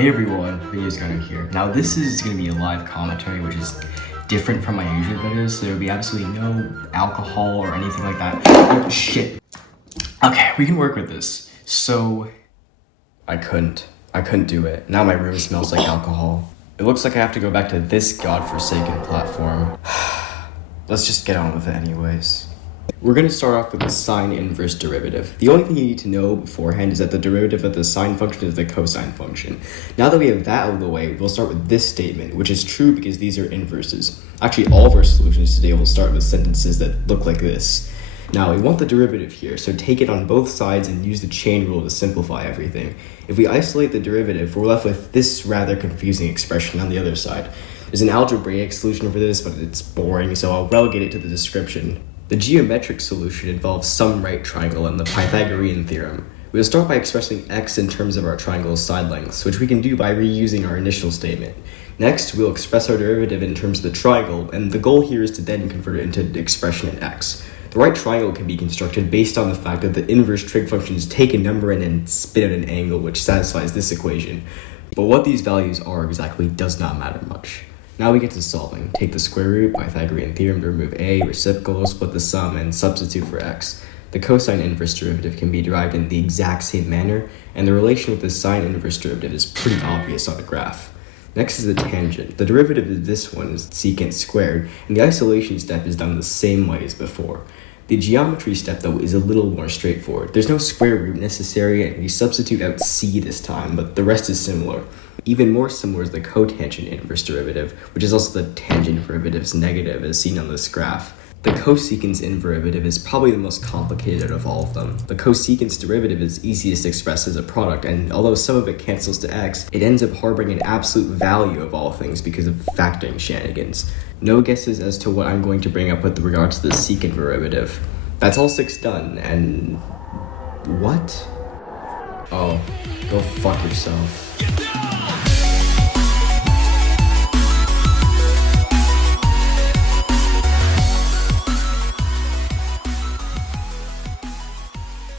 Hey everyone, Video's Gunner here. Now this is going to be a live commentary, which is different from my usual videos, so there will be absolutely no alcohol or anything like that. Oh shit. Okay, we can work with this. So, I couldn't do it. Now my room smells like alcohol. It looks like I have to go back to this godforsaken platform. Let's just get on with it anyways. We're going to start off with the sine inverse derivative. The only thing you need to know beforehand is that the derivative of the sine function is the cosine function. Now that we have that out of the way, we'll start with this statement, which is true because these are inverses. Actually, all of our solutions today will start with sentences that look like this. Now, we want the derivative here, so take it on both sides and use the chain rule to simplify everything. If we isolate the derivative, we're left with this rather confusing expression on the other side. There's an algebraic solution for this, but it's boring, so I'll relegate it to the description. The geometric solution involves some right triangle and the Pythagorean theorem. We'll start by expressing x in terms of our triangle's side lengths, which we can do by reusing our initial statement. Next, we'll express our derivative in terms of the triangle, and the goal here is to then convert it into the expression in x. The right triangle can be constructed based on the fact that the inverse trig functions take a number and then spit out an angle which satisfies this equation. But what these values are exactly does not matter much. Now we get to solving. Take the square root, Pythagorean theorem to remove a, reciprocal, split the sum, and substitute for x. The cosine inverse derivative can be derived in the exact same manner, and the relation with the sine inverse derivative is pretty obvious on the graph. Next is the tangent. The derivative of this one is secant squared, and the isolation step is done the same way as before. The geometry step, though, is a little more straightforward. There's no square root necessary, and we substitute out c this time, but the rest is similar. Even more similar is the cotangent inverse derivative, which is also the tangent derivative's negative as seen on this graph. The cosecant's inverivative is probably the most complicated of all of them. The cosecant's derivative is easiest expressed as a product, and although some of it cancels to x, it ends up harboring an absolute value of all things because of factoring shenanigans. No guesses as to what I'm going to bring up with regards to the secant derivative. That's all 6 done, and... what? Oh, go fuck yourself.